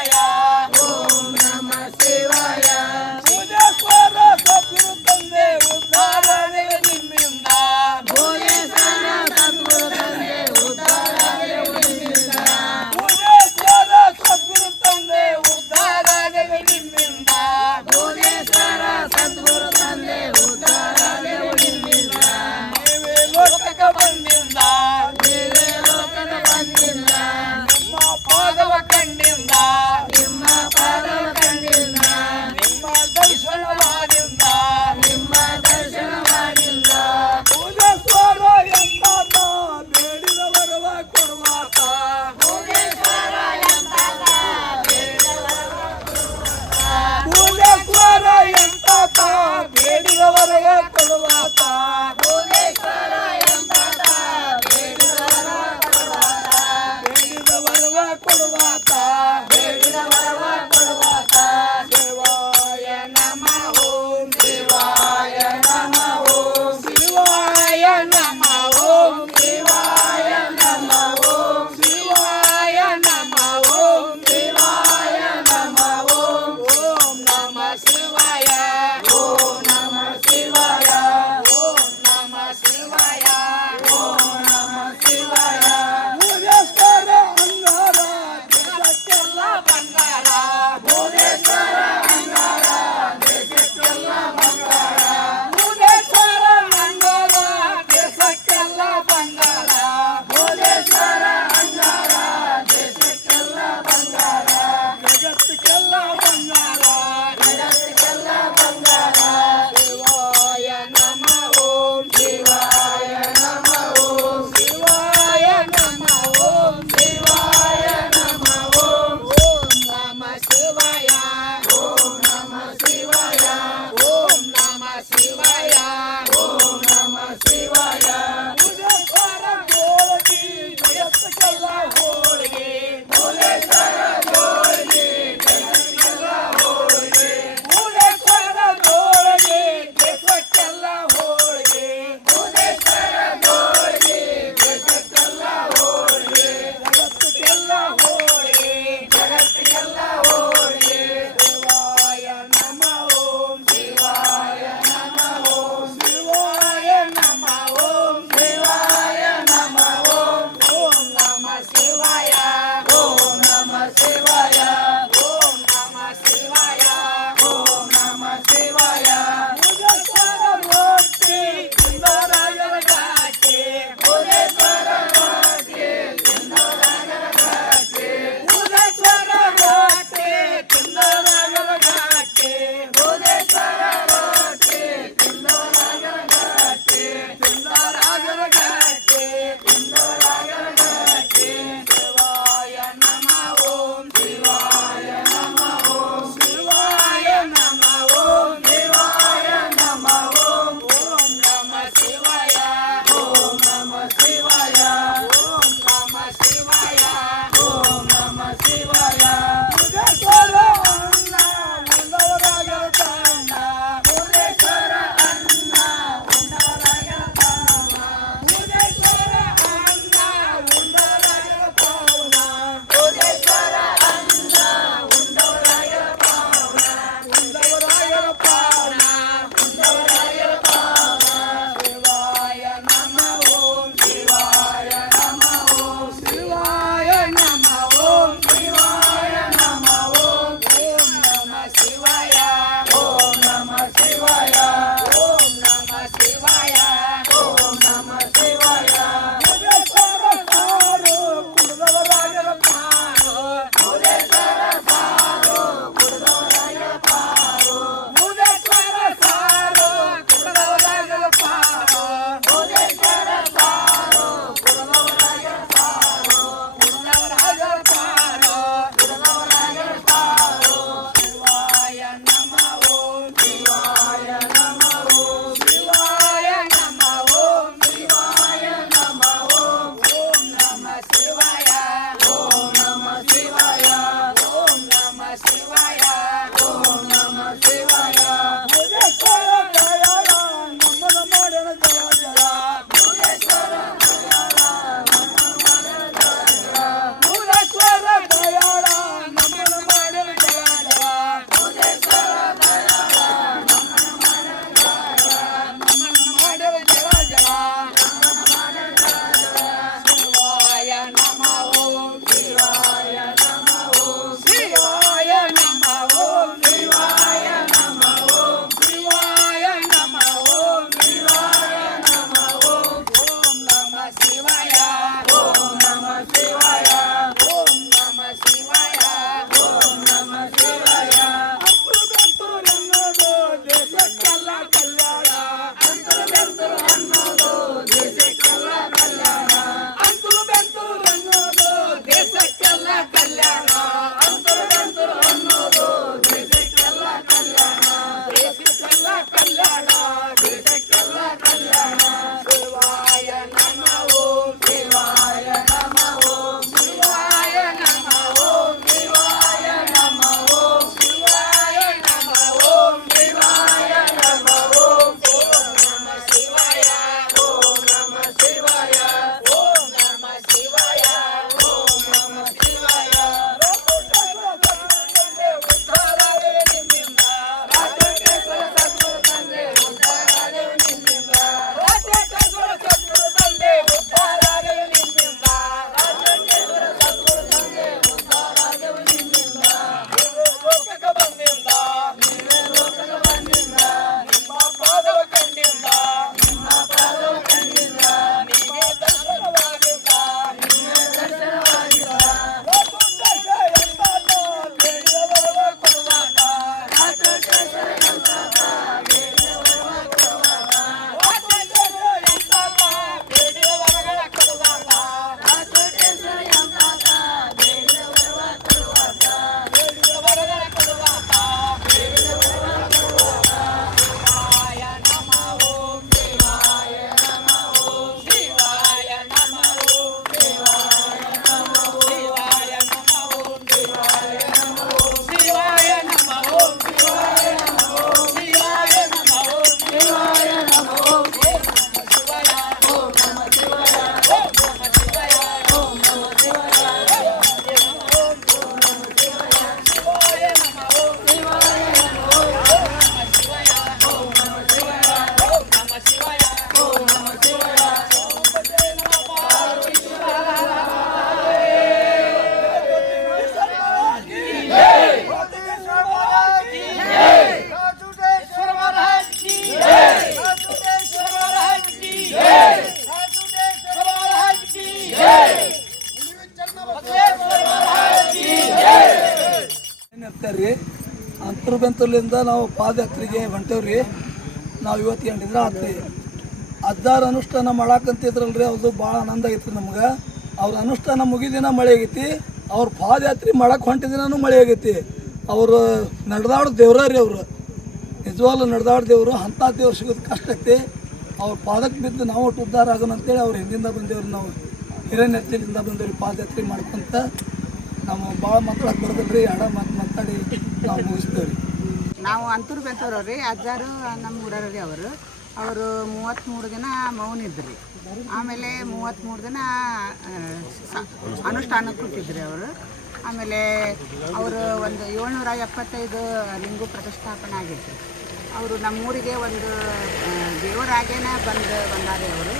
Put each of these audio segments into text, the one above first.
ಶಿವಾಯ ಓಂ ನಮಃ ಶಿವಾಯ ಭುಜೇಶ್ವರ ಸದ್ಗುರು ತಂದೆ ಉದ್ಧಾರವೇ ನಿಮ್ಮಿಂದ ಭುಜೇಶ್ವರ ಸದ್ಗುರು ತಂದೆ ಉದ್ಧಾರವೇ ನಿಮ್ಮಿಂದ ಭುಜೇಶ್ವರ ಸದ್ಗುರು ತಂದೆ ಉದ್ಧಾರವೇ ನಿಮ್ಮಿಂದ ಭುಜೇಶ್ವರ ಸದ್ಗುರು ತಂದೆ ಉದ್ಧಾರವೇ ನಿಮ್ಮಿಂದ ನೀವೇ ಲೋಕಕ್ಕೆ ಬಂದಿಂದ ನೀವೇ ಲೋಕದ ಬಂದಿಂದ ನಿಮ್ಮ ಪಾದವ ಕಂಡಿಂದ ನಿಮ್ಮ ರೀ ಅಂತರ್ಬೆಂತರ್ಲಿಂದ ನಾವು ಪಾದಯಾತ್ರೆಗೆ ಹೊಂಟೇವ್ರಿ. ನಾವು ಇವತ್ತು ಎಂಟಿದ್ರೆ ಆತ್ರಿ ಅಜ್ಜಾರ ಅನುಷ್ಠಾನ ಮಾಡಾಕಂತಿದ್ರಲ್ರಿ, ಅದು ಭಾಳ ಆನಂದ ಆಗೈತ್ರಿ ನಮ್ಗೆ. ಅವ್ರ ಅನುಷ್ಠಾನ ಮುಗಿದಿನ ಮಳೆ ಆಗೈತಿ, ಅವ್ರ ಪಾದಯಾತ್ರೆ ಮಾಡಕ್ಕೆ ಹೊಂಟಿದಿನೂ ಮಳೆ ಆಗೈತಿ. ಅವರು ನಡೆದಾಡೋ ದೇವ್ರ ರೀ, ಅವರು ನಿಜವಾಗ್ಲೂ ನಡೆದಾಡೋ ದೇವರು. ಅಂಥ ದೇವ್ರು ಸಿಗೋದು ಕಷ್ಟ ಐತಿ. ಅವ್ರ ಪಾದಕ್ಕೆ ಬಿದ್ದು ನಾವು ಒಟ್ಟು ಉದ್ಧಾರ ಆಗೋಣ ಅಂತೇಳಿ ಅವ್ರ ಹಿಂದಿಂದ ಬಂದೇವ್ರಿ. ನಾವು ಹಿರೇನೆತ್ತಿಲಿಂದ ಬಂದೇವ್ರಿ ಪಾದಯಾತ್ರೆ ಮಾಡ್ಕೊಂತ. ನಾವು ಭಾಳ ಮಾತಾಡಕ್ಕೆ ಬರೋದಿಲ್ರಿ, ಎಡ ಮಾತಾಡಿ ನಾವು ಮುಗಿಸ್ತೇವ್ರಿ. ನಾವು ಅಂತೂರು ಬೆಂತವ್ರು ರೀ. ಅಜ್ಜಾರು ನಮ್ಮ ಊರವ್ರಿ. ಅವರು 33 ದಿನ ಮೌನ ಇದ್ರಿ. ಆಮೇಲೆ 33 ದಿನ ಅನುಷ್ಠಾನಕ್ಕೆ ಕೂತಿದ್ರಿ ಅವರು. ಆಮೇಲೆ ಅವರು ಒಂದು 775 ಲಿಂಗು ಪ್ರತಿಷ್ಠಾಪನೆ ಆಗಿತ್ತು. ಅವರು ನಮ್ಮೂರಿಗೆ ಒಂದು ದೇವರಾಗೇನ ಬಂದಾರೆ. ಅವರು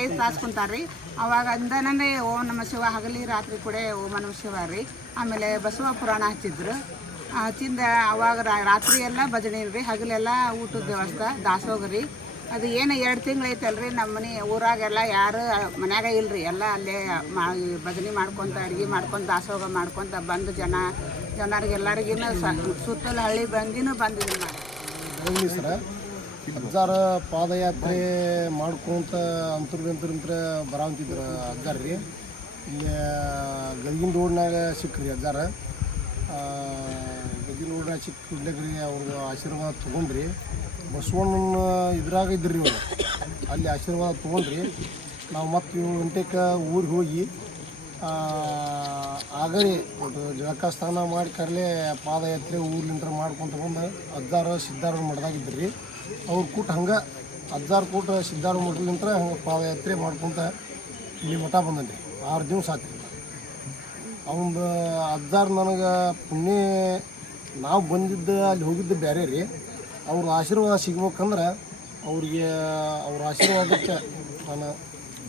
5 ತಾಸು ಕುಂತಾರ್ರಿ. ಅವಾಗ ಅಂದನೇ ಓಂ ನಮ ಶಿವ, ಹಗಲಿ ರಾತ್ರಿ ಕೂಡ ಓಂ ನಮ ಶಿವ ರೀ. ಆಮೇಲೆ ಬಸವ ಪುರಾಣ ಹಚ್ಚಿದ್ರು. ಹಚ್ಚಿಂದ ಅವಾಗ ರಾತ್ರಿ ಎಲ್ಲ ಭಜನೆ ಇಲ್ರಿ, ಹಗಲೆಲ್ಲ ಊಟದ ವ್ಯವಸ್ಥೆ, ದಾಸೋಗ ರೀ. ಅದು ಏನು 2 ತಿಂಗಳು ಐತಲ್ರಿ. ನಮ್ಮ ಮನೆ ಊರಾಗೆಲ್ಲ ಯಾರು ಮನ್ಯಾಗ ಇಲ್ರಿ, ಎಲ್ಲ ಅಲ್ಲೇ ಭಜನೆ ಮಾಡ್ಕೊತ, ಅಡುಗೆ ಮಾಡ್ಕೊತ, ದಾಸೋಗ ಮಾಡ್ಕೊತ ಬಂದು ಜನರಿಗೆಲ್ಲರಿಗಿನ ಸುತ್ತಲ ಹಳ್ಳಿ ಬಂದಿನೂ ಬಂದಿದ್ದು ಮಾಡಿ ಸರ ಅಜ್ಜಾರ ಪಾದಯಾತ್ರೆ ಮಾಡ್ಕೊಂತ ಅಂತರ್ಬೆಂತರಿಂತ್ರ ಬರಾವಂತಿದ್ರು ಅಜ್ಜಾರ ರೀ. ಇಲ್ಲಿ ಗದಗಿನ ರೋಡ್ನಾಗ ಸಿಕ್ಕ್ರಿ ಅಜ್ಜಾರ. ಗದಗಿನ ರೋಡ್ನಾಗ ಸಿಕ್ಕಿದ್ರಿ ಅವ್ರದ್ದು ಆಶೀರ್ವಾದ ತೊಗೊಂಡ್ರಿ. ಬಸವಣ್ಣನ ಇದ್ರಾಗ ಇದ್ರಿ ಇವರು, ಅಲ್ಲಿ ಆಶೀರ್ವಾದ ತೊಗೊಂಡ್ರಿ. ನಾವು ಮತ್ತೆ 7 ಗಂಟೆಗೆ ಊರಿಗೆ ಹೋಗಿ ಆಗಲಿ ಒಂದು ಜಳಕ ಸ್ನಾನ ಮಾಡಿ ಕರಲೆ ಪಾದಯಾತ್ರೆ ಊರ್ಲಿಂತ್ರ ಮಾಡ್ಕೊತ ಬಂದು ಅಜ್ಜಾರ ಸಿದ್ಧಾರ ಮಠದಾಗಿದ್ದರು ರೀ. ಅವ್ರು ಕೂಟ ಹಂಗೆ ಅಜ್ಜಾರ ಕೂಟ ಸಿದ್ಧಾರ ಮಠಲಿಂತ್ರ ಹಂಗೆ ಪಾದಯಾತ್ರೆ ಮಾಡ್ಕೊತ ಇಲ್ಲಿ ಮಠ ಬಂದನ್ರಿ. 6 ದಿವಸ ಆತ್ರಿ. ಅವನು ಅಜ್ಜಾರ ನನಗೆ ಪುಣ್ಯ ನಾವು ಬಂದಿದ್ದು ಅಲ್ಲಿ ಹೋಗಿದ್ದು ಬೇರೆ ರೀ. ಅವ್ರ ಆಶೀರ್ವಾದ ಸಿಗ್ಬೇಕಂದ್ರೆ ಅವ್ರಿಗೆ ಅವ್ರ ಆಶೀರ್ವಾದಕ್ಕೆ ನಾನು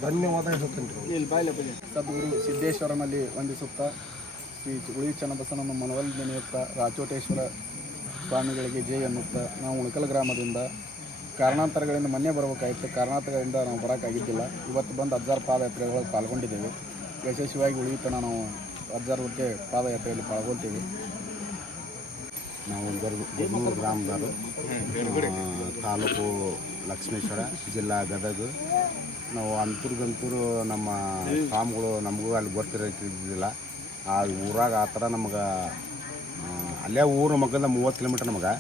ಧನ್ಯವಾದ ಹೇಳ್ತೇನೆ ರೀ. ಸದ್ಗುರು ಸಿದ್ದೇಶ್ವರನಲ್ಲಿ ವಂದಿಸುತ್ತಾ ಶ್ರೀ ಉಳಿ ಚನ್ನಬಸವನ ಮನವಲ್ ನೆನೆಯುತ್ತಾ ರಾಚೋಟೇಶ್ವರ ಸ್ವಾಮಿಗಳಿಗೆ ಜೈ ಎನ್ನುತ್ತಾ ನಾವು ಉಣಕಲ್ ಗ್ರಾಮದಿಂದ ಕಾರಣಾಂತರಗಳಿಂದ ಮೊನ್ನೆ ಬರಬೇಕಾಗಿತ್ತು. ಕಾರಣಾಂತರಗಳಿಂದ ನಾವು ಬರೋಕ್ಕಾಗಿದ್ದಿಲ್ಲ. ಇವತ್ತು ಬಂದು ಅಜ್ಜಾರ ಪಾದಯಾತ್ರೆಗಳಿಗೆ ಪಾಲ್ಗೊಂಡಿದ್ದೇವೆ. ಯಶಸ್ವಿಯಾಗಿ ಉಳಿಯುತ್ತಾನ ನಾವು ಅಜ್ಜಾರ ಬಗ್ಗೆ ಪಾದಯಾತ್ರೆಯಲ್ಲಿ ಪಾಲ್ಗೊಳ್ತೀವಿ. ನಾವು ಗರ್ನೂರು ಗ್ರಾಮದವರು, ತಾಲೂಕು ಲಕ್ಷ್ಮೇಶ್ವರ, ಜಿಲ್ಲಾ ಗದಗ. ನಾವು ಅಂತೂರು ನಮ್ಮ ಸ್ವಾಮಿಗಳು ನಮಗೂ ಅಲ್ಲಿ ಗೊತ್ತಿರೋಕ್ಕಿದ್ದಿಲ್ಲ. ಆ ಊರಾಗ ಆ ಥರ ನಮ್ಗೆ ಅಲ್ಲೇ ಊರು ಮಗ್ಗದ 30 ಕಿಲೋಮೀಟ್ರ್. ನಮಗೆ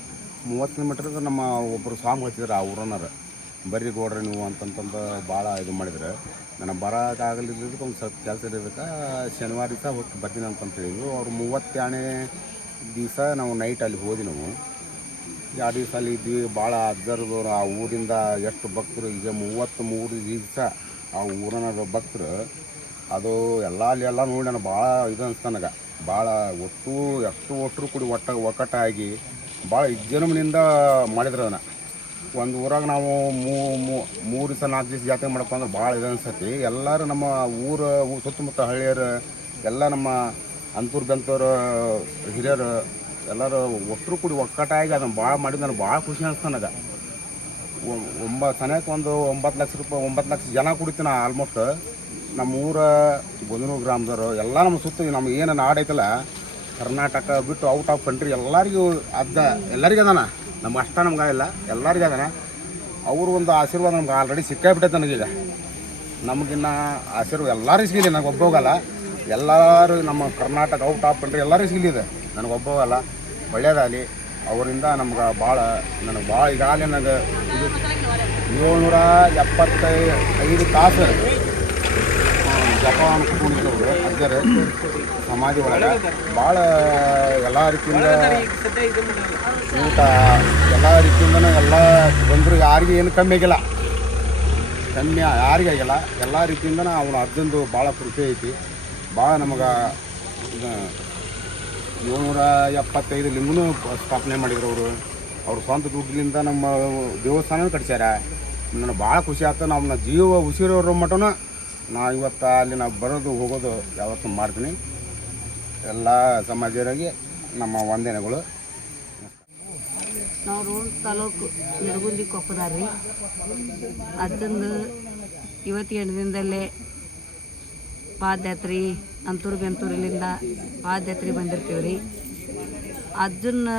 30 ಕಿಲೋಮೀಟ್ರ್ ನಮ್ಮ ಒಬ್ಬರು ಸ್ವಾಮಿ ಹಚ್ಚಿದ್ರು. ಆ ಊರನ್ನರು ಬರ್ರಿ ಗೌಡ್ರೆ ನೀವು ಅಂತಂತಂದು ಭಾಳ ಇದು ಮಾಡಿದ್ರು. ನನಗೆ ಬರೋಕ್ಕಾಗಲಿದ್ದಕ್ಕೆ ಒಂದು ಸ್ವಲ್ಪ ಕೆಲಸ ಇರೋದಕ್ಕೆ ಶನಿವಾರ ದಿವಸ ಹೋಗಿ ಬರ್ತೀನಿ ಅಂತಂತ ಹೇಳಿದ್ರು. ಅವ್ರು 32ನೇ ದಿವಸ ನಾವು ನೈಟ್ ಅಲ್ಲಿ ಹೋದ್ವಿ. ನಾವು 2 ದಿವಸ ಅಲ್ಲಿ ಇದ್ವಿ. ಭಾಳ ಅಜ್ಜರದವ್ರು ಆ ಊರಿಂದ ಎಷ್ಟು ಭಕ್ತರು, ಈಗ 33 ದಿವಸ ಆ ಊರನ್ನ ಭಕ್ತರು. ಅದು ಎಲ್ಲ ನೋಡಿ ನನಗೆ ಭಾಳ ಇದು ಅನಿಸ್ತು. ನನಗೆ ಭಾಳ ಒಟ್ಟರು ಕೂಡಿ ಒಕ್ಕಟ್ಟಾಗಿ ಭಾಳ ವಿಜೃಂಭಣೆಯಿಂದ ಮಾಡಿದ್ರು. ಅದನ್ನು ಒಂದು ಊರಾಗ ನಾವು 3 ದಿವಸ 4 ದಿವಸ ಜಾತ್ರೆ ಮಾಡಪ್ಪ ಅಂದ್ರೆ ಭಾಳ ಇದು ಅನಿಸ್ತೈತಿ. ಎಲ್ಲರೂ ನಮ್ಮ ಊರು ಸುತ್ತಮುತ್ತ ಹಳ್ಳಿಯರು ಎಲ್ಲ ನಮ್ಮ ಅಂತೂರು ಬೆಂತವ್ರು ಹಿರಿಯರು ಎಲ್ಲರೂ ಒಟ್ಟರು ಕೂಡಿ ಒಕ್ಕಟ್ಟಾಗಿ ಅದನ್ನು ಭಾಳ ಮಾಡಿದ್ದು ನನಗೆ ಭಾಳ ಖುಷಿ ಅನಿಸ್ತು. ನನಗೆ ಸನೇಕ ಒಂದು 9 ಲಕ್ಷ ರೂಪಾಯಿ 9 ಲಕ್ಷ ಜನ ಕುಡಿತೀನಿ ಆಲ್ಮೋಸ್ಟ್. ನಮ್ಮ ಊರ ಗೊಂದನೂರು ಗ್ರಾಮದವರು ಎಲ್ಲ ನಮ್ಮ ಸುತ್ತ ನಮ್ಗೆ ಏನು ನಾಡು ಐತಲ್ಲ ಕರ್ನಾಟಕ ಬಿಟ್ಟು ಔಟ್ ಆಫ್ ಕಂಟ್ರಿ ಎಲ್ಲರಿಗೂ ಎಲ್ಲರಿಗೂ ಅದಾನ. ನಮ್ಗೆ ಅಷ್ಟ ನಮ್ಗೆ ಇಲ್ಲ, ಎಲ್ಲರಿಗೂ ಅದಾನ. ಅವರು ಒಂದು ಆಶೀರ್ವಾದ ನಮ್ಗೆ ಆಲ್ರೆಡಿ ಸಿಕ್ಕಾಬಿಟ್ಟೈತೆ ನನಗೀಗ. ನಮಗಿನ್ನ ಆಶೀರ್ವಾದ ಎಲ್ಲರಿಗೂ ಸಿಗಲಿ, ನನಗೆ ಒಬ್ಬೋಗಲ್ಲ. ಎಲ್ಲರೂ ನಮ್ಮ ಕರ್ನಾಟಕ ಔಟ್ ಆಫ್ ಕಂಟ್ರಿ ಎಲ್ಲರಿಗೂ ಸಿಗಲಿದೆ, ನನಗೆ ಒಬ್ಬೋಗಲ್ಲ. ಒಳ್ಳೆಯದಾಗಲಿ. ಅವರಿಂದ ನಮ್ಗೆ ನನಗೆ ಭಾಳ ಈಗಾಗಲೇ ನನಗೆ ಇದು 775 ತಾಸು ಜಪ ಅನ್ಕೊಂಡಿದ್ದವ್ರು ಅಜ್ಜರು ಸಮಾಧಿ ಒಳಗೆ. ಭಾಳ ಎಲ್ಲ ರೀತಿಯಿಂದ ಊಟ ಎಲ್ಲ ರೀತಿಯಿಂದನೂ ಎಲ್ಲ ಬಂದರೂ ಯಾರಿಗೂ ಏನು ಕಮ್ಮಿ ಆಗಿಲ್ಲ, ಯಾರಿಗೂ ಆಗಿಲ್ಲ. ಎಲ್ಲ ರೀತಿಯಿಂದನೂ ಅವನು ಅಜ್ಜಂದು ಭಾಳ ಕೃಪೆ ಐತಿ. ಭಾಳ ನಮಗೆ 775 ಲಿಂಗನೂ ಸ್ಥಾಪನೆ ಮಾಡಿದ್ರು ಅವರು. ಅವ್ರ ಸ್ವಂತ ದುಡ್ಡಿನಿಂದ ನಮ್ಮ ದೇವಸ್ಥಾನ ಕಟ್ಸ್ಯಾರ. ನನಗೆ ಭಾಳ ಖುಷಿ ಆಯ್ತು. ನಮ್ಮ ಜೀವ ಉಸಿರೋರ ಮಟ್ಟನ ಇವತ್ತು ಅಲ್ಲಿ ನಾವು ಬರೋದು ಹೋಗೋದು ಯಾವತ್ತೂ ಮಾಡ್ತೀನಿ. ಎಲ್ಲ ಸಮಾಜರಿಗೆ ನಮ್ಮ ವಂದನೆಗಳು. ನಾವು ರೋಣ ತಾಲೂಕು ನಿಡಗುಂದಿ ಕೊಪ್ಪದಾರ್ರಿ. ಅಜ್ಜಂದು 28 ದಿನದಲ್ಲೇ ಪಾದಯಾತ್ರೆ ಅಂತೂರು ಬೆಂತೂರಿಲಿಂದ ಪಾದಯಾತ್ರೆ ಬಂದಿರ್ತೀವಿ ರೀ. ಅಜ್ಜನ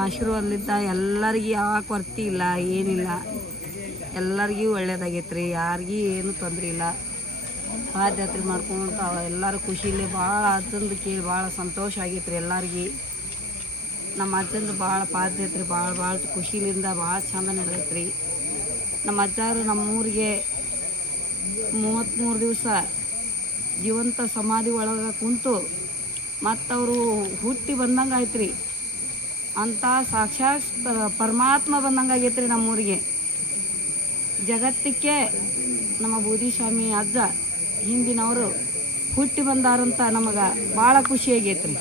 ಆಶೀರ್ವಾದಲಿದ್ದ ಎಲ್ಲರಿಗೂ ಯಾವ ಕೊರತೆ ಇಲ್ಲ, ಏನಿಲ್ಲ. ಎಲ್ಲರಿಗೂ ಒಳ್ಳೇದಾಗೈತೆ ರೀ, ಯಾರಿಗೂ ಏನು ತೊಂದರೆ ಇಲ್ಲ. ಪಾದಯಾತ್ರೆ ಮಾಡ್ಕೊಂತ ಎಲ್ಲರೂ ಖುಷಿಲಿ ಭಾಳ ಅಜ್ಜಂದು ಕೇಳಿ ಭಾಳ ಸಂತೋಷ ಆಗೈತೆ ರೀ ಎಲ್ಲರಿಗೂ. ನಮ್ಮ ಅಜ್ಜಂದು ಭಾಳ ಪಾದಯಾತ್ರೆ ಭಾಳ ಖುಷಿಲಿಂದ ಭಾಳ ಚಂದ ನಡೆದೈತೆ ರೀ. ನಮ್ಮ ಅಜ್ಜಾರು ನಮ್ಮೂರಿಗೆ 33 ದಿವಸ ಜೀವಂತ ಸಮಾಧಿ ಒಳಗೆ ಕುಂತು ಮತ್ತು ಅವರು ಹುಟ್ಟಿ ಬಂದಂಗೆ ಆಯ್ತು ರೀ. ಅಂಥ ಸಾಕ್ಷಾತ್ ಪರಮಾತ್ಮ ಬಂದಂಗೆ ಆಗೈತೆ ರೀ ನಮ್ಮೂರಿಗೆ. ಜಗತ್ತಿಗೆ ನಮ್ಮ ಬೂದಿಸ್ವಾಮಿ ಅಜ್ಜ ಹಿಂದಿನವರು ಹುಟ್ಟಿ ಬಂದಾರಂತ ನಮಗೆ ಭಾಳ ಖುಷಿ ಆಗೈತೆ ರೀ.